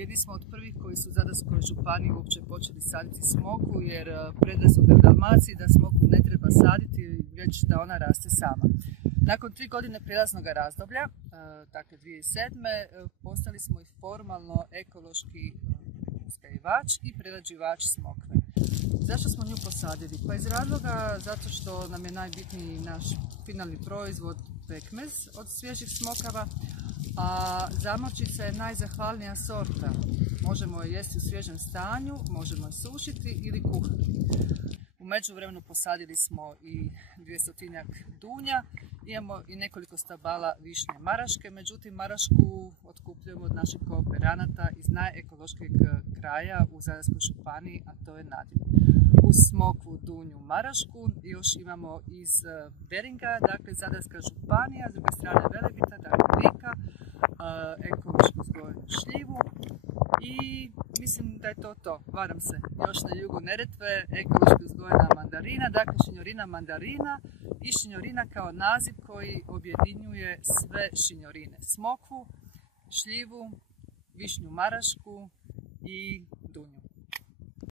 Jedni smo od prvih koji su u Zadarskoj županiji uopće počeli saditi smoku, jer predrasude u Dalmaciji da smoku ne treba saditi, već da ona raste sama. Nakon 3 godine prijelaznog razdoblja, dakle 2007. postali smo i formalno ekološki uzgajivač i prerađivač smokve. Zašto smo nju posadili? Pa iz razloga zato što nam je najbitniji naš finalni proizvod pekmez od svježih smokava, a zamorčica je najzahvalnija sorta. Možemo je jesti u svježem stanju, možemo je sušiti ili kuhati. U međuvremenu posadili smo i 200-tinjak dunja, imamo i nekoliko stabala višnje maraške, međutim marašku otkupljujemo od naših kooperanata iz najekološkijeg kraja u Zadarskoj županiji, a to je Nadin. Uz smokvu, dunju, marašku još imamo iz Beringa, dakle Zadarska županija, s druge strane Velebita, dakle Lika, ekološki uzgojenu šljivu i mislim da je to. Varam se, još na jugu Neretve, ekološki uzgojena mandarina, dakle šinjorina mandarina i šinjorina kao naziv koji objedinjuje sve šinjorine. Smokvu, šljivu, višnju marašku i dunju.